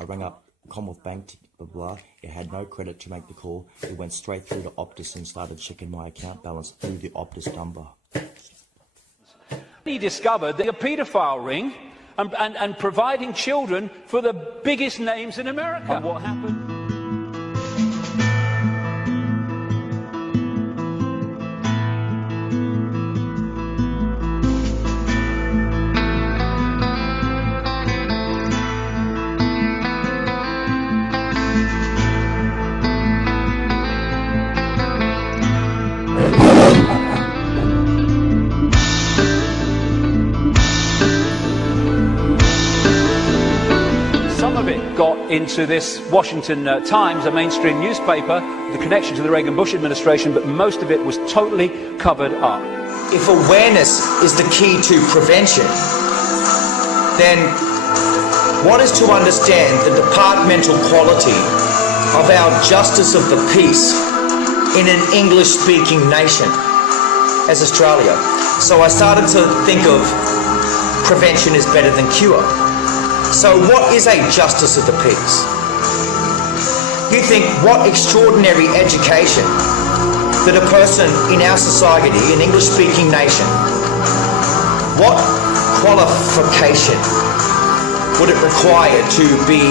I rang up Commonwealth Bank, blah, blah. It had no credit to make the call. It went straight through to Optus and started checking my account balance through the Optus number. He discovered the paedophile ring and providing children for the biggest names in America. And what happened? Got into this Washington Times, a mainstream newspaper, the connection to the Reagan-Bush administration, but most of it was totally covered up. If awareness is the key to prevention, then one is to understand the departmental quality of our justice of the peace in an English-speaking nation as Australia. So I started to think of prevention is better than cure. So what is a justice of the peace? You think what extraordinary education that a person in our society, an English-speaking nation, what qualification would it require to be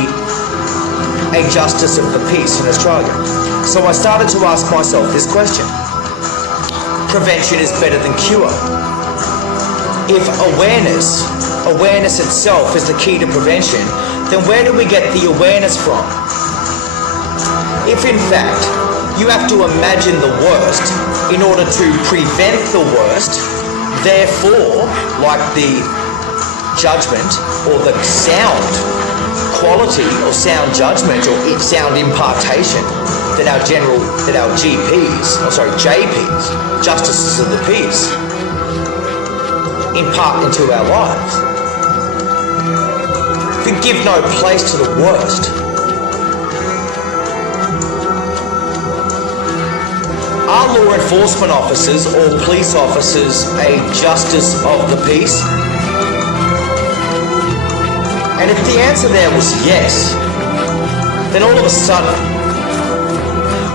a justice of the peace in Australia? So I started to ask myself this question. Prevention is better than cure. If awareness itself is the key to prevention, then where do we get the awareness from? If in fact you have to imagine the worst in order to prevent the worst, therefore, like the judgment or the sound quality or sound judgment or sound impartation that our JPs, justices of the peace, impart into our lives, can give no place to the worst. Are law enforcement officers or police officers a justice of the peace? And if the answer there was yes, then all of a sudden,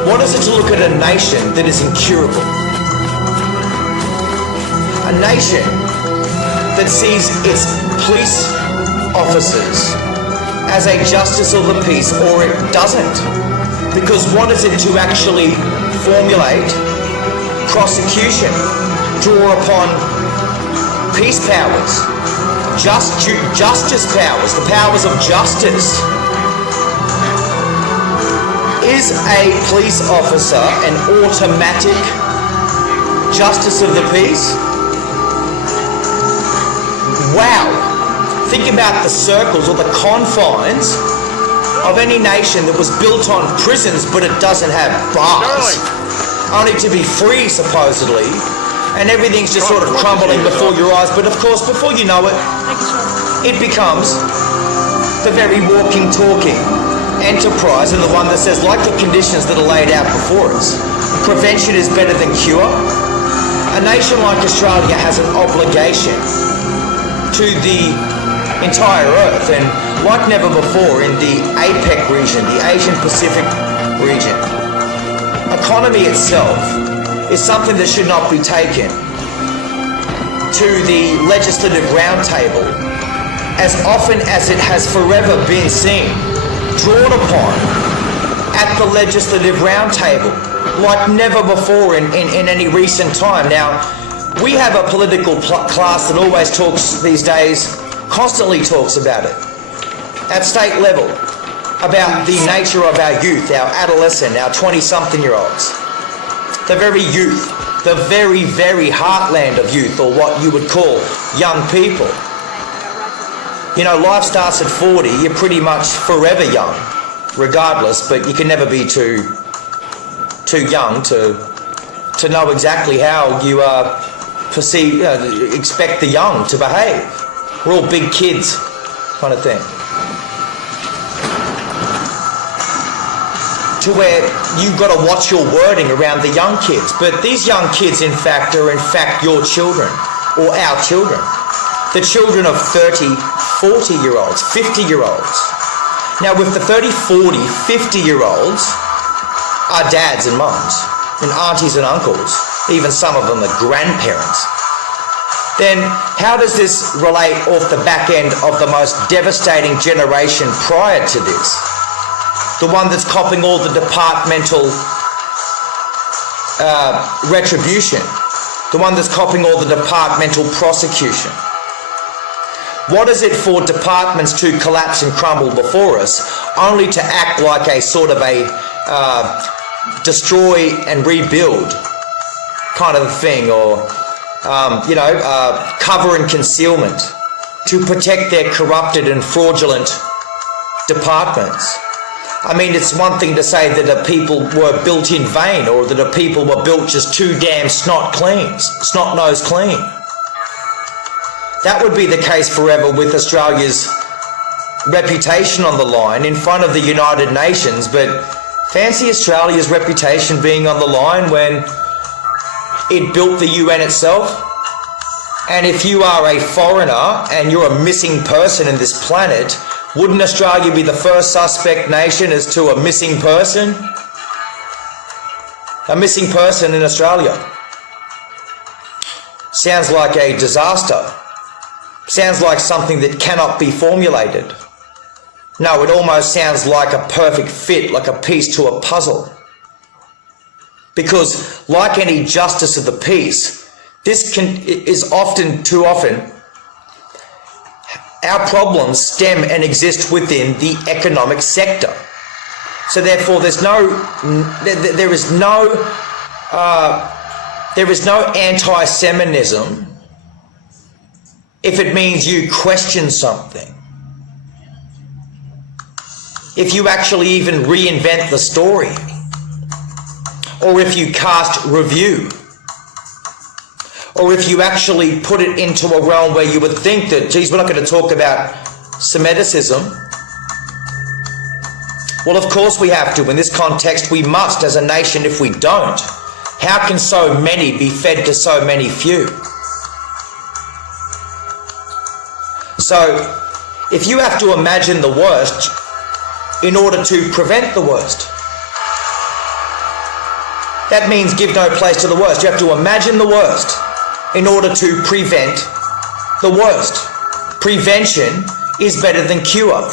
what is it to look at a nation that is incurable? A nation that sees its police officers as a justice of the peace, or it doesn't. Because what is it to actually formulate prosecution, draw upon peace powers, justice powers, the powers of justice? Is a police officer an automatic justice of the peace? Wow. Think about the circles or the confines of any nation that was built on prisons, but it doesn't have bars. Only to be free, supposedly, and everything's just sort of crumbling before your eyes. But of course, before you know it, it becomes the very walking, talking enterprise, and the one that says, like the conditions that are laid out before us, prevention is better than cure. A nation like Australia has an obligation to the entire earth, and like never before in the APEC region, the Asian Pacific region, economy itself is something that should not be taken to the legislative roundtable as often as it has forever been seen, drawn upon at the legislative roundtable like never before in any recent time. Now, we have a political class that always talks these days, constantly talks about it, at state level, about the nature of our youth, our adolescent, our 20-something-year-olds. The very youth, the very, very heartland of youth, or what you would call young people. You know, life starts at 40, you're pretty much forever young, regardless, but you can never be too young to know exactly how you expect the young to behave. We're all big kids, kind of thing. To where you've got to watch your wording around the young kids. But these young kids, in fact, are in fact your children, or our children. The children of 30, 40-year-olds, 50-year-olds. Now with the 30, 40, 50-year-olds are dads and mums, and aunties and uncles, even some of them are grandparents. Then how does this relate off the back end of the most devastating generation prior to this? The one that's copping all the departmental retribution, the one that's copping all the departmental prosecution. What is it for departments to collapse and crumble before us, only to act like a sort of a destroy and rebuild kind of thing, or cover and concealment to protect their corrupted and fraudulent departments? I mean, it's one thing to say that a people were built in vain, or that a people were built just too damn snot-nosed clean. That would be the case forever with Australia's reputation on the line in front of the United Nations, but fancy Australia's reputation being on the line when it built the UN itself. And if you are a foreigner and you're a missing person in this planet, wouldn't Australia be the first suspect nation as to a missing person? A missing person in Australia. Sounds like a disaster. Sounds like something that cannot be formulated. No, it almost sounds like a perfect fit, like a piece to a puzzle. Because like any justice of the peace, this is too often, our problems stem and exist within the economic sector. So therefore there is no anti-Semitism if it means you question something. If you actually even reinvent the story, or if you cast review, or if you actually put it into a realm where you would think that, geez, we're not going to talk about Semitism. Well, of course we have to. In this context, we must as a nation. If we don't, how can so many be fed to so many few? So, if you have to imagine the worst in order to prevent the worst, that means give no place to the worst. You have to imagine the worst in order to prevent the worst. Prevention is better than cure.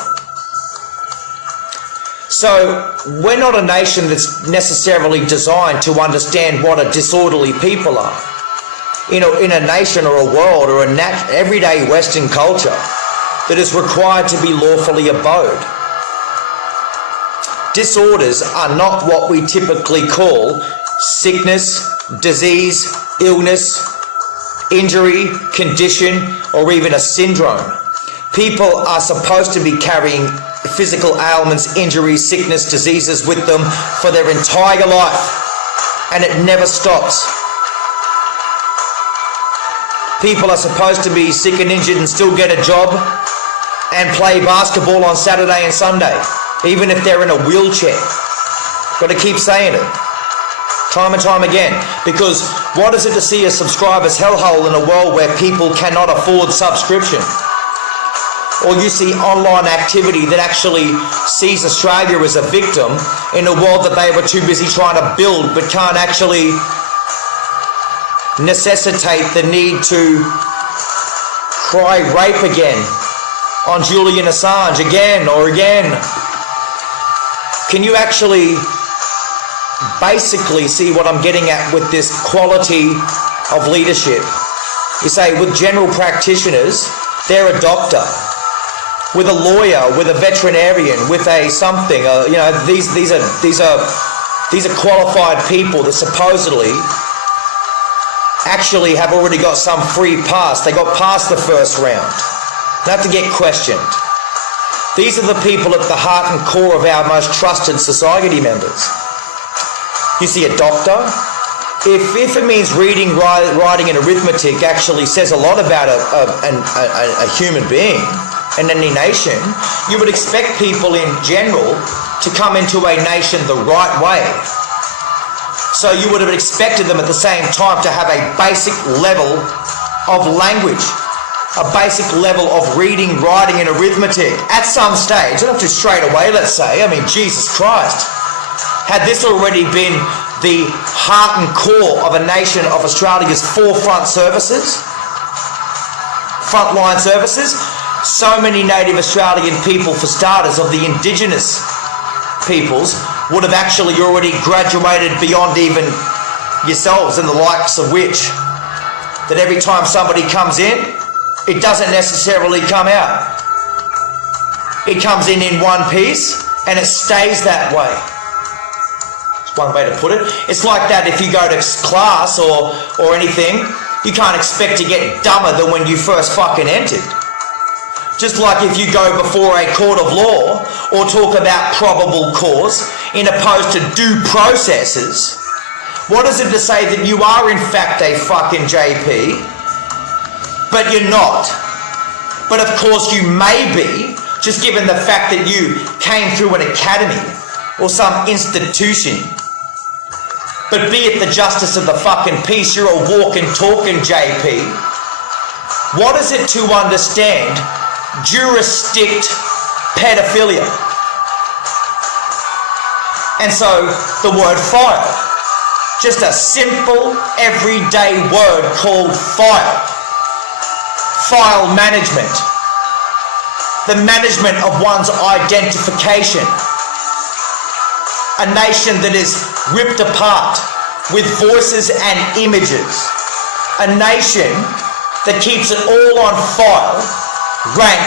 So we're not a nation that's necessarily designed to understand what a disorderly people are. In a nation or a world or an everyday Western culture that is required to be lawfully abode. Disorders are not what we typically call sickness, disease, illness, injury, condition, or even a syndrome. People are supposed to be carrying physical ailments, injuries, sickness, diseases with them for their entire life, and it never stops. People are supposed to be sick and injured and still get a job and play basketball on Saturday and Sunday, even if they're in a wheelchair. Got to keep saying it time and time again, because what is it to see a subscriber's hellhole in a world where people cannot afford subscription? Or you see online activity that actually sees Australia as a victim in a world that they were too busy trying to build but can't actually necessitate the need to cry rape again on Julian Assange again or again. Can you actually basically see what I'm getting at with this quality of leadership? You say with general practitioners, they're a doctor. With a lawyer, with a veterinarian, with a something, these are qualified people that supposedly actually have already got some free pass. They got past the first round. They have to get questioned. These are the people at the heart and core of our most trusted society members. You see a doctor, if it means reading, writing and arithmetic actually says a lot about a human being in any nation, you would expect people in general to come into a nation the right way. So you would have expected them at the same time to have a basic level of language, a basic level of reading, writing and arithmetic at some stage. Not just straight away, let's say. I mean, Jesus Christ. Had this already been the heart and core of a nation of Australia's forefront services, frontline services, so many native Australian people, for starters, of the Indigenous peoples, would have actually already graduated beyond even yourselves and the likes of which, that every time somebody comes in, it doesn't necessarily come out. It comes in one piece and it stays that way. It's one way to put it. It's like that if you go to class or anything, you can't expect to get dumber than when you first fucking entered. Just like if you go before a court of law or talk about probable cause in opposed to due processes, what is it to say that you are in fact a fucking JP, but you're not? But of course you may be, just given the fact that you came through an academy or some institution. But be it the justice of the fucking peace, you're a walking, talking JP. What is it to understand jurisdict pedophilia? And so the word file, just a simple everyday word called file. File management, the management of one's identification. A nation that is ripped apart with voices and images. A nation that keeps it all on file, rank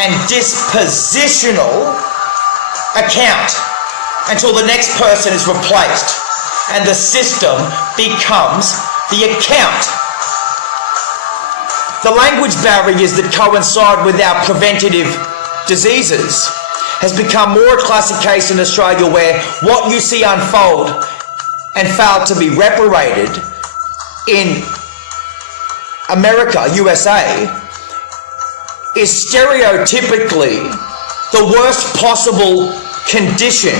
and dispositional account until the next person is replaced and the system becomes the account. The language barriers that coincide with our preventative diseases has become more a classic case in Australia, where what you see unfold and fail to be reparated in America, USA, is stereotypically the worst possible condition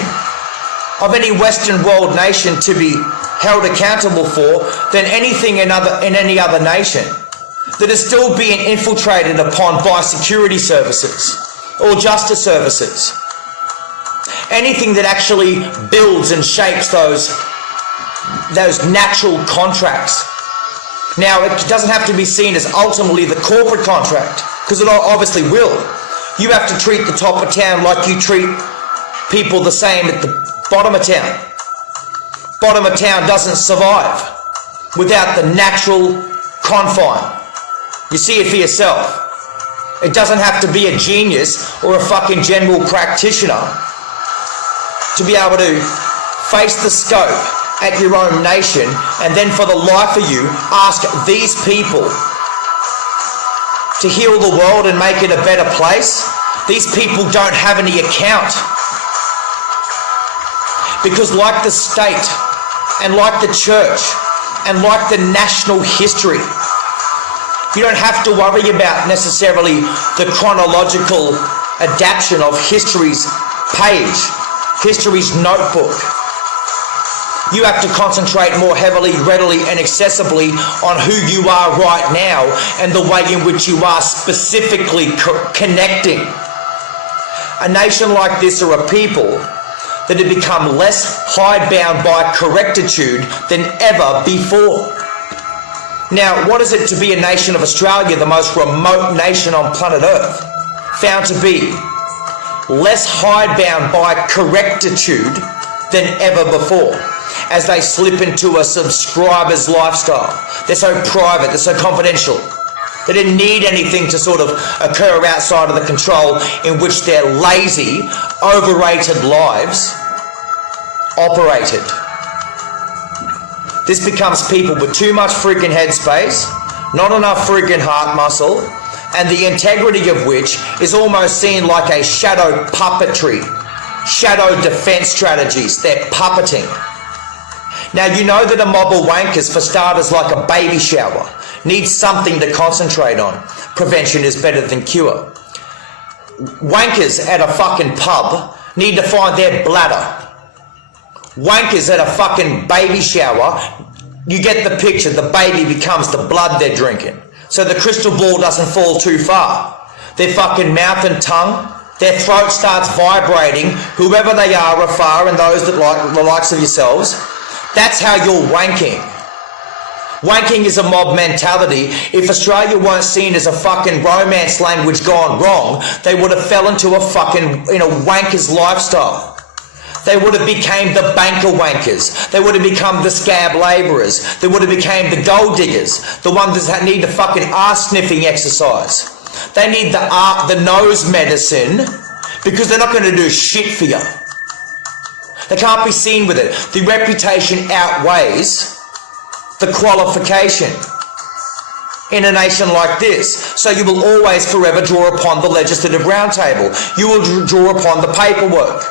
of any Western world nation to be held accountable for than anything in any other nation that is still being infiltrated upon by security services or justice services. Anything that actually builds and shapes those natural contracts. Now, it doesn't have to be seen as ultimately the corporate contract, because it obviously will. You have to treat the top of town like you treat people the same at the bottom of town. Bottom of town doesn't survive without the natural confine. You see it for yourself. It doesn't have to be a genius or a fucking general practitioner to be able to face the scope at your own nation and then for the life of you ask these people to heal the world and make it a better place. These people don't have any account. Because like the state and like the church and like the national history, you don't have to worry about necessarily the chronological adaptation of history's page, history's notebook. You have to concentrate more heavily, readily and accessibly on who you are right now and the way in which you are specifically connecting. A nation like this are a people that have become less hidebound by correctitude than ever before. Now, what is it to be a nation of Australia, the most remote nation on planet Earth, found to be less hidebound by correctitude than ever before, as they slip into a subscriber's lifestyle? They're so private, they're so confidential. They didn't need anything to sort of occur outside of the control in which their lazy, overrated lives operated. This becomes people with too much freaking headspace, not enough freaking heart muscle, and the integrity of which is almost seen like a shadow puppetry, shadow defense strategies. They're puppeting. Now, you know that a mob of wankers, for starters, like a baby shower, needs something to concentrate on. Prevention is better than cure. Wankers at a fucking pub need to find their bladder. Wankers at a fucking baby shower, you get the picture, the baby becomes the blood they're drinking. so the crystal ball doesn't fall too far. Their fucking mouth and tongue, their throat starts vibrating, whoever they are afar and those that like the likes of yourselves. That's how you're wanking. Wanking is a mob mentality. If Australia weren't seen as a fucking romance language gone wrong, they would have fell into a fucking, wanker's lifestyle. They would have became the banker wankers. They would have become the scab labourers. They would have became the gold diggers. The ones that need the fucking arse sniffing exercise. They need the nose medicine because they're not going to do shit for you. They can't be seen with it. The reputation outweighs the qualification in a nation like this. So you will always forever draw upon the legislative roundtable. You will draw upon the paperwork.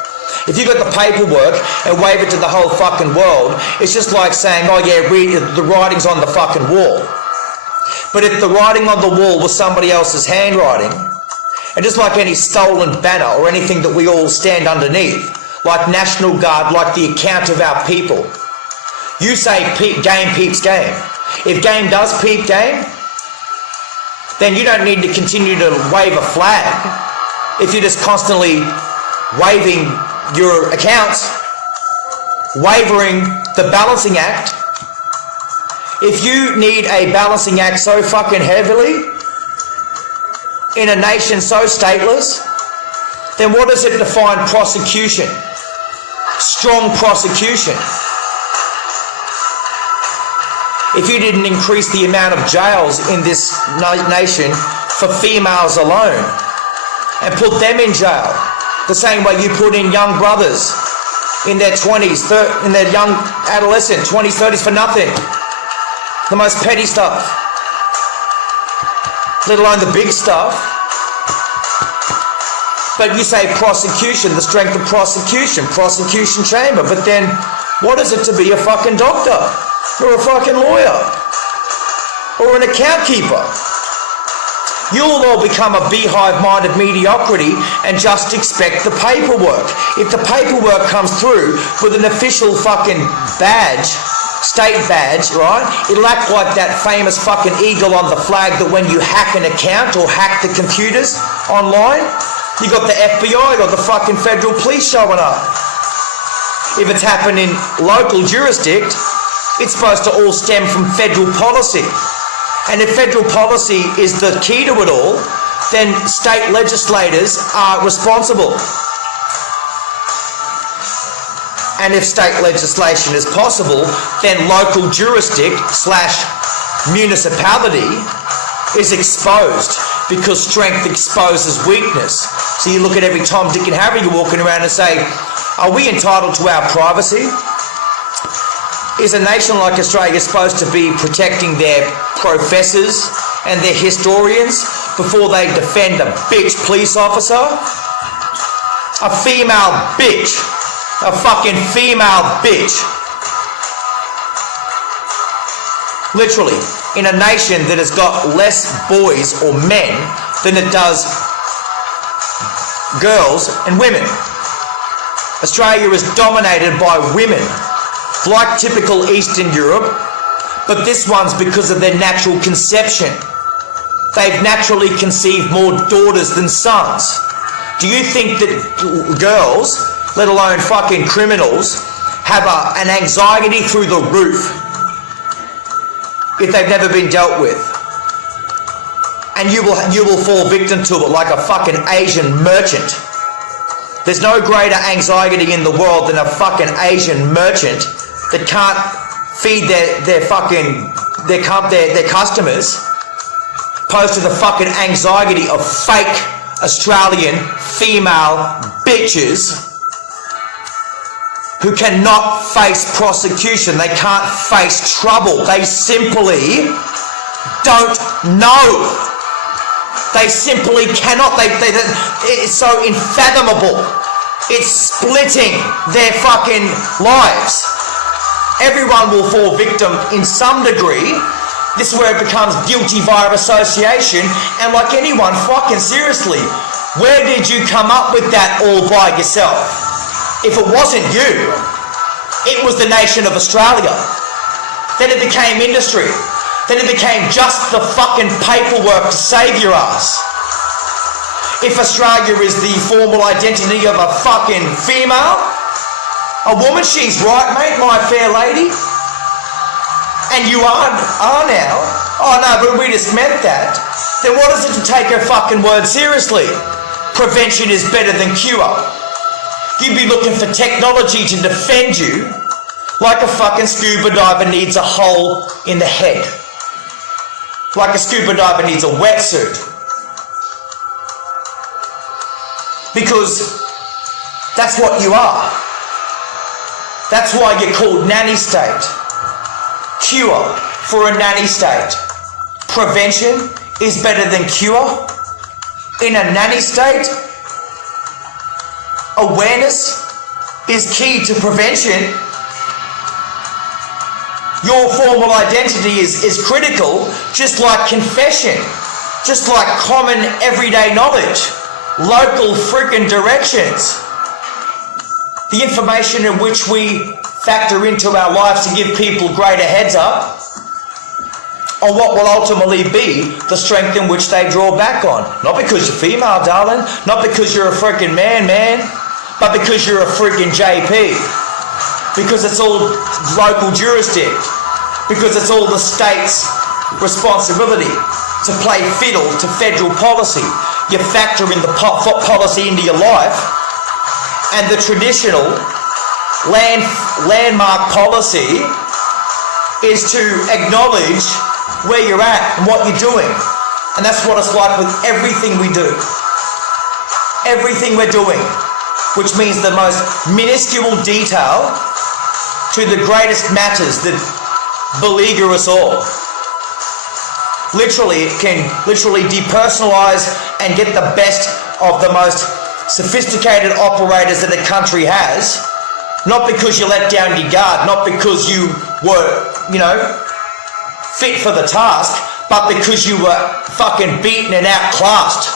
If you got the paperwork and wave it to the whole fucking world, it's just like saying, oh yeah, the writing's on the fucking wall. But if the writing on the wall was somebody else's handwriting, and just like any stolen banner or anything that we all stand underneath, like National Guard, like the account of our people, you say game peeps game. If game does peep game, then you don't need to continue to wave a flag. If you're just constantly waving your accounts, wavering the balancing act. If you need a balancing act so fucking heavily in a nation so stateless, then what does it define prosecution? Strong prosecution. If you didn't increase the amount of jails in this nation for females alone and put them in jail, the same way you put in young brothers in their 20s, in their young adolescent, 20s, 30s for nothing. The most petty stuff. Let alone the big stuff. But you say prosecution, the strength of prosecution chamber. But then what is it to be a fucking doctor? Or a fucking lawyer? Or an account keeper? You'll all become a beehive-minded mediocrity and just expect the paperwork. If the paperwork comes through with an official fucking badge, state badge, right? It'll act like that famous fucking eagle on the flag that when you hack an account or hack the computers online, you got the FBI or the fucking federal police showing up. If it's happened in local jurisdiction, it's supposed to all stem from federal policy. And if federal policy is the key to it all, then state legislators are responsible. And if state legislation is possible, then local jurisdiction / municipality is exposed because strength exposes weakness. So you look at every Tom, Dick and Harry you're walking around and say, are we entitled to our privacy? Is a nation like Australia supposed to be protecting their professors and their historians before they defend a bitch police officer? A female bitch. A fucking female bitch. Literally, in a nation that has got less boys or men than it does girls and women. Australia is dominated by women, like typical Eastern Europe, but this one's because of their natural conception. They've naturally conceived more daughters than sons. Do you think that girls, let alone fucking criminals, have an anxiety through the roof if they've never been dealt with? And you will fall victim to it like a fucking Asian merchant. There's no greater anxiety in the world than a fucking Asian merchant that can't feed their customers, opposed to the fucking anxiety of fake Australian female bitches who cannot face prosecution. They can't face trouble. They simply don't know. They simply cannot. It's so unfathomable. It's splitting their fucking lives. Everyone will fall victim in some degree. This is where it becomes guilty via association. And like anyone, fucking seriously, where did you come up with that all by yourself? If it wasn't you, it was the nation of Australia. Then it became industry. then it became just the fucking paperwork to save your ass. If Australia is the formal identity of a fucking female, a woman, she's right, mate, my fair lady. And you are now. Oh no, but we just meant that. Then what is it to take her fucking word seriously? Prevention is better than cure. You'd be looking for technology to defend you like a fucking scuba diver needs a hole in the head. Like a scuba diver needs a wetsuit. Because that's what you are. That's why you're called Nanystate. Cure for a nanny state. Prevention is better than cure. In a nanny state, awareness is key to prevention. Your formal identity is critical, just like confession, just like common everyday knowledge, local freaking directions. The information in which we factor into our lives to give people greater heads up on what will ultimately be the strength in which they draw back on. Not because you're female, darling, not because you're a freaking man, but because you're a freaking JP. Because it's all local jurisdiction. Because it's all the state's responsibility to play fiddle to federal policy. You factor in the policy into your life, and the traditional landmark policy is to acknowledge where you're at and what you're doing. And that's what it's like with everything we do. Everything we're doing, which means the most minuscule detail to the greatest matters that beleaguer us all. Literally, it can literally depersonalize and get the best of the most sophisticated operators that the country has, not because you let down your guard, not because you were, fit for the task, but because you were fucking beaten and outclassed.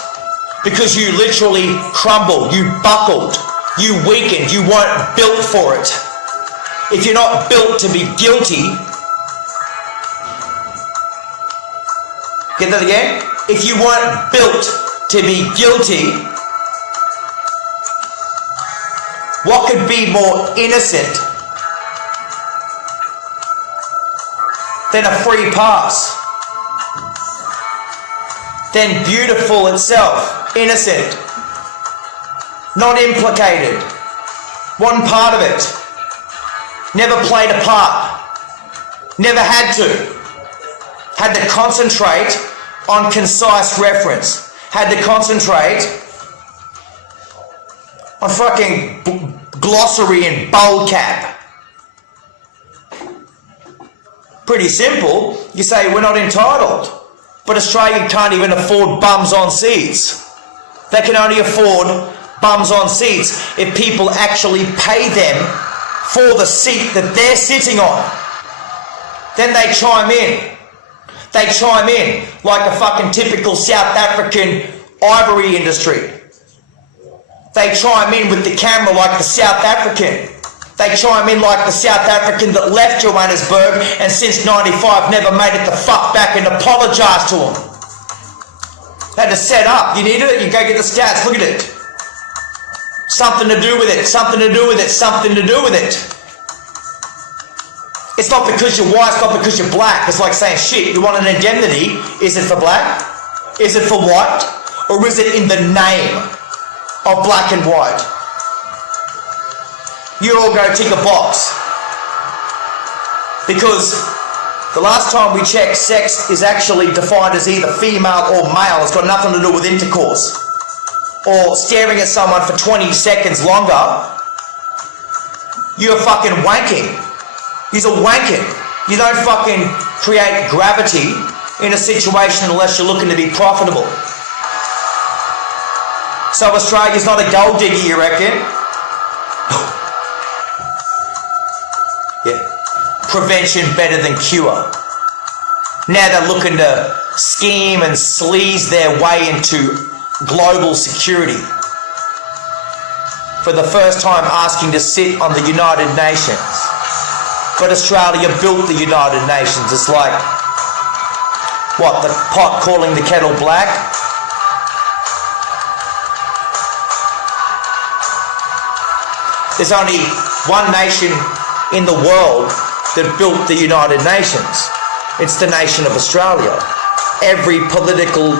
Because you literally crumbled, you buckled, you weakened, you weren't built for it. If you're not built to be guilty, get that again? If you weren't built to be guilty, what could be more innocent than a free pass? Than beautiful itself, innocent, not implicated, one part of it, never played a part, never had to concentrate on concise reference, had to concentrate on fucking glossary and bold cap. Pretty simple. You say we're not entitled, but Australia can't even afford bums on seats. They can only afford bums on seats if people actually pay them for the seat that they're sitting on. Then they chime in. They chime in like a fucking typical South African ivory industry. They chime in with the camera like the South African. They chime in like the South African that left Johannesburg and since 95 never made it the fuck back and apologised to them. Had to set up. You need it? You go get the stats. Look at it. Something to do with it. Something to do with it. Something to do with it. It's not because you're white. It's not because you're black. It's like saying, shit, you want an indemnity? Is it for black? Is it for white? Or is it in the name of black and white? You all go tick a box. Because the last time we checked, sex is actually defined as either female or male. It's got nothing to do with intercourse. Or staring at someone for 20 seconds longer. You're fucking wanking. You're wanking. You don't fucking create gravity in a situation unless you're looking to be profitable. So Australia's not a gold digger, you reckon? Yeah. Prevention better than cure. Now they're looking to scheme and sleaze their way into global security. For the first time asking to sit on the United Nations. But Australia built the United Nations. It's like What, the pot calling the kettle black? There's only one nation in the world that built the United Nations. It's the nation of Australia. Every political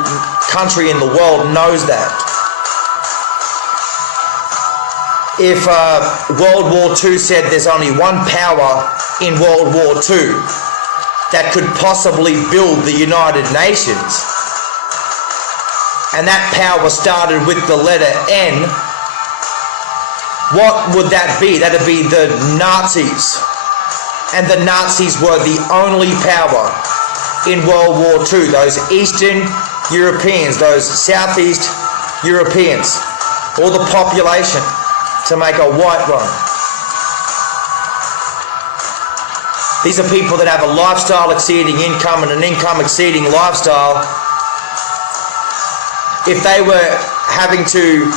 country in the world knows that. If World War II said there's only one power in World War II that could possibly build the United Nations, and that power started with the letter N, what would that be? That would be the Nazis. And the Nazis were the only power in World War II. Those Eastern Europeans, those Southeast Europeans, all the population to make a white one. These are people that have a lifestyle exceeding income and an income exceeding lifestyle. If they were having to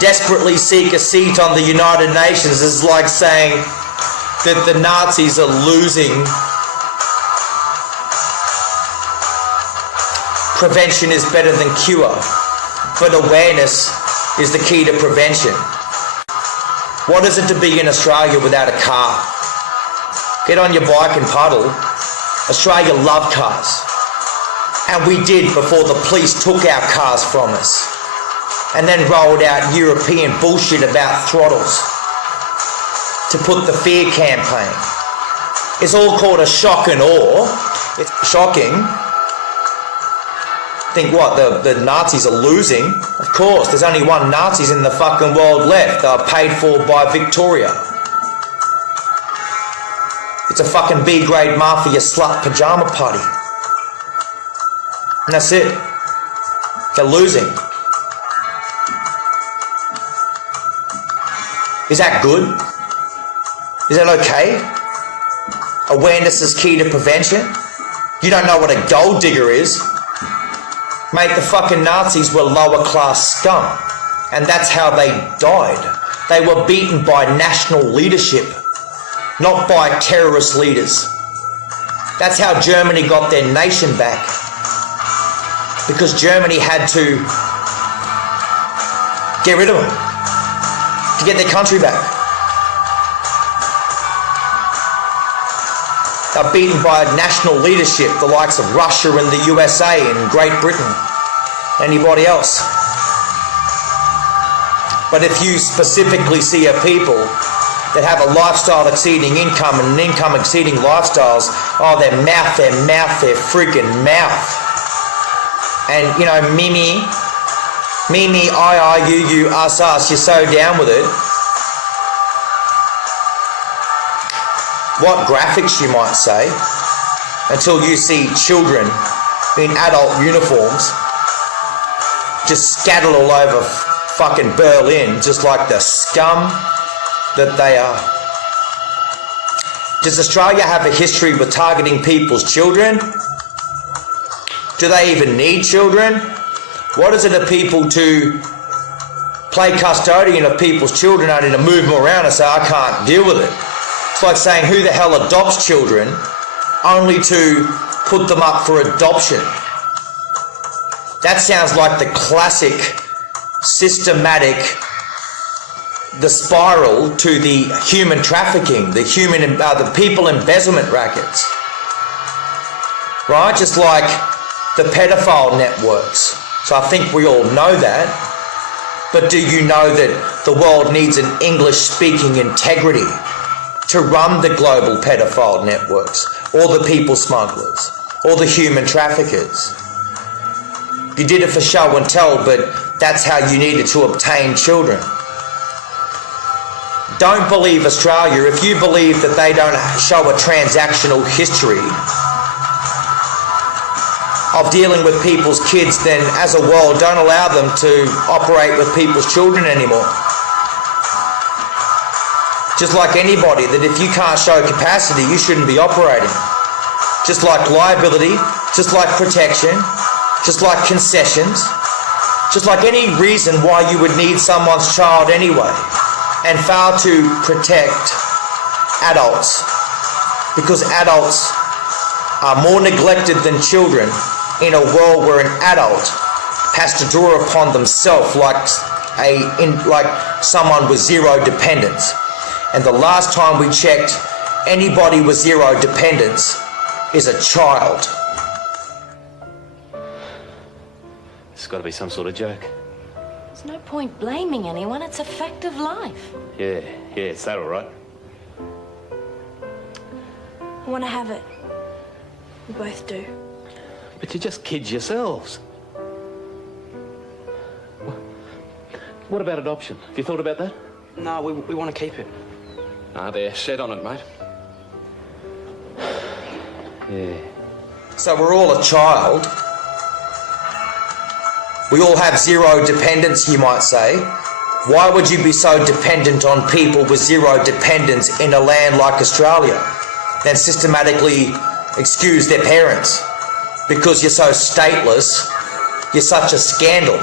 desperately seek a seat on the United Nations, is like saying that the Nazis are losing. Prevention is better than cure, but awareness is the key to prevention. What is it to be in Australia without a car? Get on your bike and paddle. Australia loved cars. And we did before the police took our cars from us and then rolled out European bullshit about throttles to put the fear campaign. It's all called a shock and awe. It's shocking. Think what, the Nazis are losing? Of course, there's only one Nazis in the fucking world left. They were paid for by Victoria. It's a fucking B-grade mafia slut pajama party. And that's it. They're losing. Is that good? Is that okay? Awareness is key to prevention? You don't know what a gold digger is? Mate, the fucking Nazis were lower class scum. And that's how they died. They were beaten by national leadership, not by terrorist leaders. That's how Germany got their nation back. Because Germany had to get rid of them to get their country back. They're beaten by national leadership, the likes of Russia and the USA and Great Britain, anybody else. But if you specifically see a people that have a lifestyle exceeding income and an income exceeding lifestyles, oh, their freaking mouth. And, you know, me, you, us, you're so down with it. What graphics, you might say, until you see children in adult uniforms just scattered all over fucking Berlin, just like the scum that they are. Does Australia have a history with targeting people's children? Do they even need children? What is it of people to play custodian of people's children only to move them around and say, I can't deal with it? It's like saying, who the hell adopts children only to put them up for adoption? That sounds like the classic, systematic, the spiral to the human trafficking, the people embezzlement rackets. Right? Just like the pedophile networks. So I think we all know that. But do you know that the world needs an English-speaking integrity to run the global pedophile networks, or the people smugglers, or the human traffickers? You did it for show and tell, but that's how you needed to obtain children. Don't believe Australia. If you believe that they don't show a transactional history of dealing with people's kids, then as a world, don't allow them to operate with people's children anymore. Just like anybody, that if you can't show capacity, you shouldn't be operating. Just like liability, just like protection, just like concessions, just like any reason why you would need someone's child anyway, and fail to protect adults, because adults are more neglected than children in a world where an adult has to draw upon themselves like someone with zero dependence. And the last time we checked, anybody with zero dependence is a child. It's got to be some sort of joke. There's no point blaming anyone, it's a fact of life. Yeah, it's that all right. I want to have it. We both do. But you're just kids yourselves. What about adoption? Have you thought about that? No, we want to keep it. Ah, they're set on it, mate. Yeah. So we're all a child. We all have zero dependence, you might say. Why would you be so dependent on people with zero dependence in a land like Australia? Then systematically excuse their parents because you're so stateless. You're such a scandal.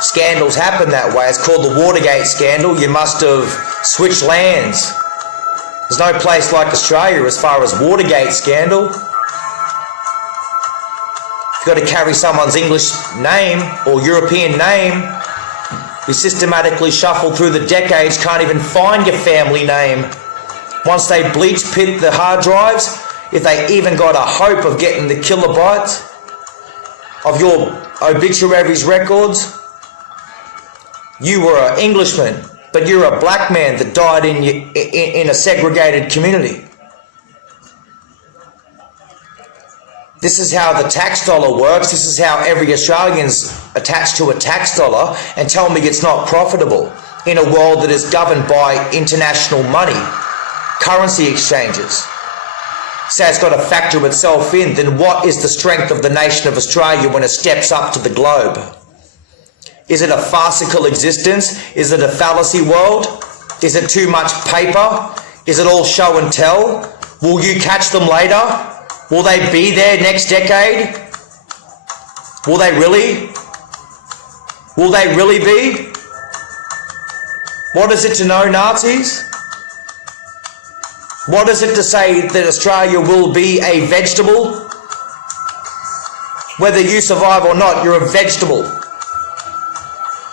Scandals happen that way. It's called the Watergate scandal. You must have switched lands. There's no place like Australia as far as Watergate scandal. If you've got to carry someone's English name or European name, you systematically shuffle through the decades, can't even find your family name. Once they bleach pit the hard drives, if they even got a hope of getting the kilobytes of your obituaries records, you were an Englishman, but you're a black man that died in a segregated community. This is how the tax dollar works. This is how every Australian's attached to a tax dollar, and tell me it's not profitable in a world that is governed by international money, currency exchanges. So it's got to factor itself in. Then what is the strength of the nation of Australia when it steps up to the globe? Is it a farcical existence? Is it a fallacy world? Is it too much paper? Is it all show and tell? Will you catch them later? Will they be there next decade? Will they really? Will they really be? What is it to know Nazis? What is it to say that Australia will be a vegetable? Whether you survive or not, you're a vegetable.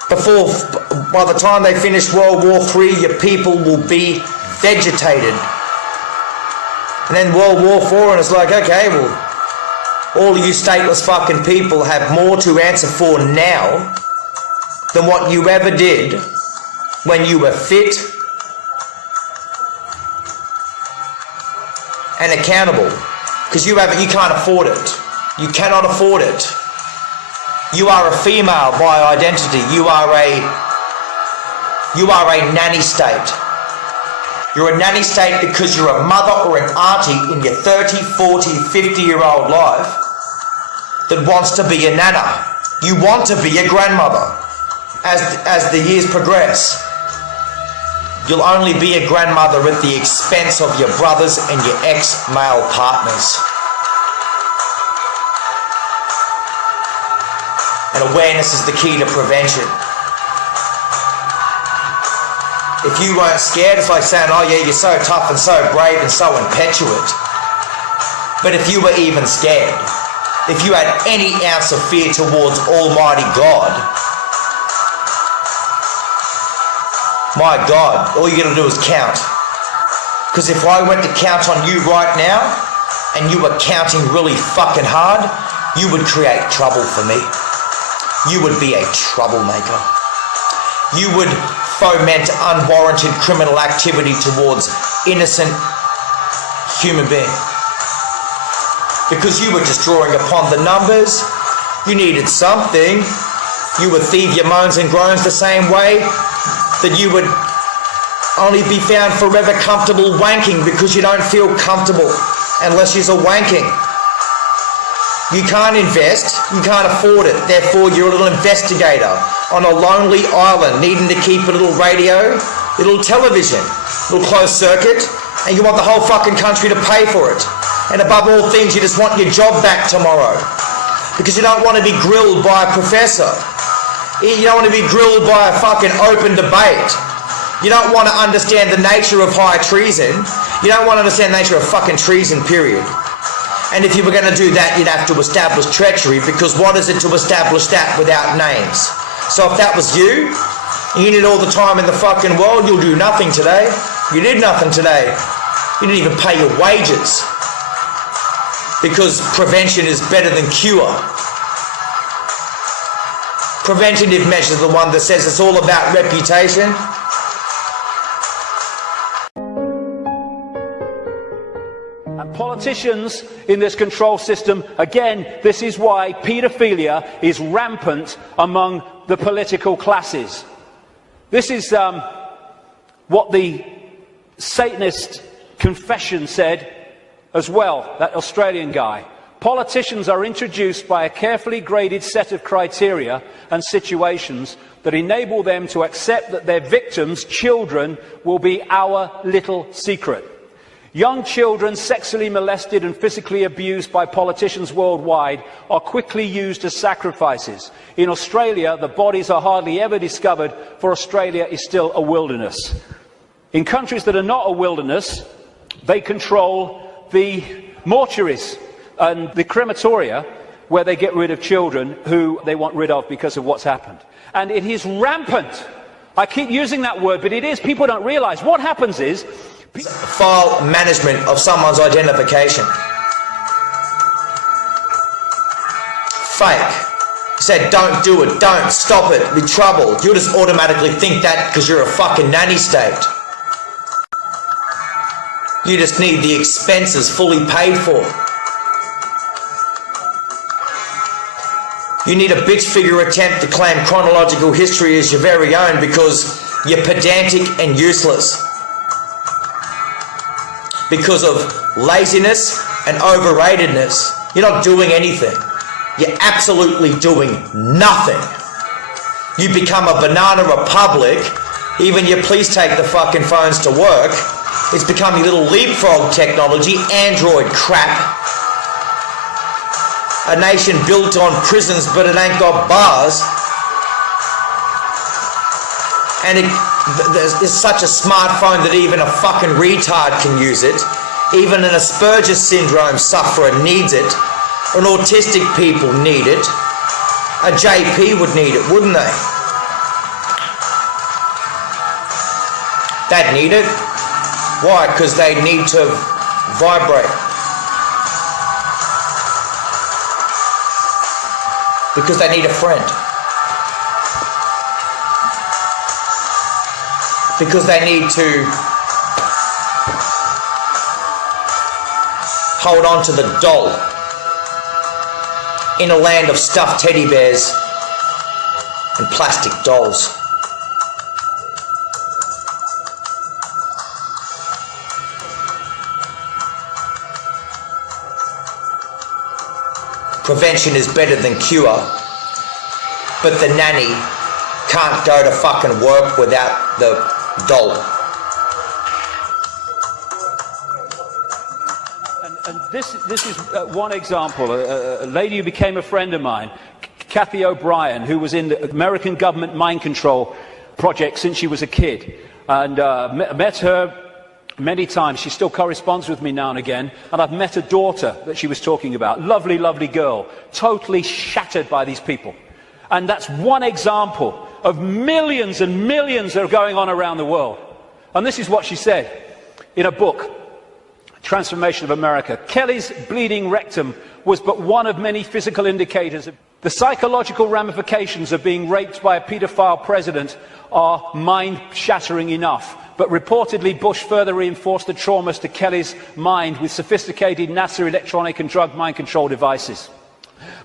By the time they finish World War III, your people will be vegetated. And then World War IV, and it's like, okay, well, all of you stateless fucking people have more to answer for now than what you ever did when you were fit and accountable. Because you can't afford it. You cannot afford it. You are a female by identity. You are a nanny state. You're a nanny state because you're a mother or an auntie in your 30, 40, 50-year-old life that wants to be a nana. You want to be a grandmother. As the years progress, you'll only be a grandmother at the expense of your brothers and your ex-male partners. And awareness is the key to prevention. If you weren't scared, it's like saying, oh yeah, you're so tough and so brave and so impetuous. But if you were even scared, if you had any ounce of fear towards Almighty God, my God, all you gotta do is count. Because if I went to count on you right now, and you were counting really fucking hard, you would create trouble for me. You would be a troublemaker. You would foment unwarranted criminal activity towards innocent human beings. Because you were just drawing upon the numbers. You needed something. You would thieve your moans and groans the same way that you would only be found forever comfortable wanking because you don't feel comfortable unless you're wanking. You can't invest, you can't afford it, therefore you're a little investigator on a lonely island needing to keep a little radio, a little television, a little closed circuit, and you want the whole fucking country to pay for it. And above all things, you just want your job back tomorrow because you don't want to be grilled by a professor. You don't want to be grilled by a fucking open debate. You don't want to understand the nature of high treason. You don't want to understand the nature of fucking treason, period. And if you were going to do that, you'd have to establish treachery, because what is it to establish that without names? So if that was you, you need all the time in the fucking world, you'll do nothing today. You did nothing today. You didn't even pay your wages. Because prevention is better than cure. Preventative measures are the one that says it's all about reputation. And politicians in this control system, again, this is why paedophilia is rampant among the political classes. This is what the Satanist confession said as well, that Australian guy. Politicians are introduced by a carefully graded set of criteria and situations that enable them to accept that their victims, children, will be our little secret. Young children sexually molested and physically abused by politicians worldwide are quickly used as sacrifices. In Australia, the bodies are hardly ever discovered, for Australia is still a wilderness. In countries that are not a wilderness, they control the mortuaries and the crematoria where they get rid of children who they want rid of because of what's happened. And it is rampant. I keep using that word, but it is. People don't realise. What happens is file management of someone's identification. Fake. Said don't do it, don't, stop it, be trouble. You'll just automatically think that because you're a fucking nanny state. You just need the expenses fully paid for. You need a bitch figure attempt to claim chronological history as your very own because you're pedantic and useless. Because of laziness and overratedness. You're not doing anything. You're absolutely doing nothing. You become a banana republic. Even your please take the fucking phones to work. It's becoming little leapfrog technology, Android crap. A nation built on prisons but it ain't got bars. And there's such a smartphone that even a fucking retard can use it. Even an Asperger's syndrome sufferer needs it. An autistic people need it. A JP would need it, wouldn't they? They'd need it. Why? Because they need to vibrate. Because they need a friend. Because they need to hold on to the doll in a land of stuffed teddy bears and plastic dolls. Prevention is better than cure, but the nanny can't go to fucking work without the doll. And this is one example. A lady who became a friend of mine, Kathy O'Brien, who was in the American government mind control project since she was a kid, and met her many times. She still corresponds with me now and again, and I've met a daughter that she was talking about. Lovely, lovely girl, totally shattered by these people. And that's one example of millions and millions that are going on around the world. And this is what she said in a book, Transformation of America. Kelly's bleeding rectum was but one of many physical indicators. The psychological ramifications of being raped by a paedophile president are mind-shattering enough. But reportedly, Bush further reinforced the traumas to Kelly's mind with sophisticated NASA electronic and drug mind control devices.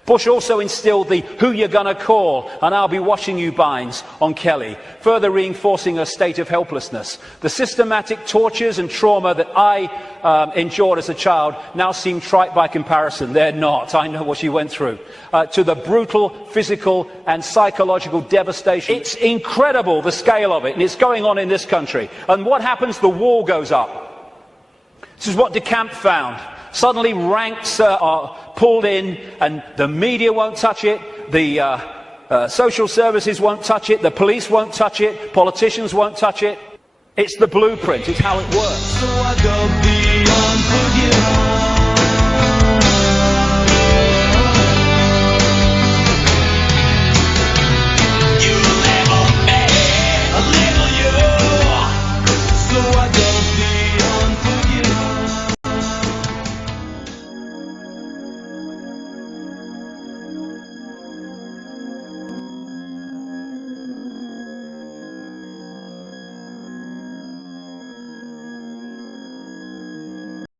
Bush also instilled the "who you're gonna call and I'll be watching you" binds on Kelly, further reinforcing her state of helplessness. The systematic tortures and trauma that I endured as a child now seem trite by comparison. They're not. I know what she went through. To the brutal physical and psychological devastation. It's incredible, the scale of it, and it's going on in this country. And what happens? The wall goes up. This is what DeCamp found. Suddenly ranks are pulled in and the media won't touch it, the social services won't touch it, the police won't touch it, politicians won't touch it. It's the blueprint, it's how it works. So I go beyond, put you on.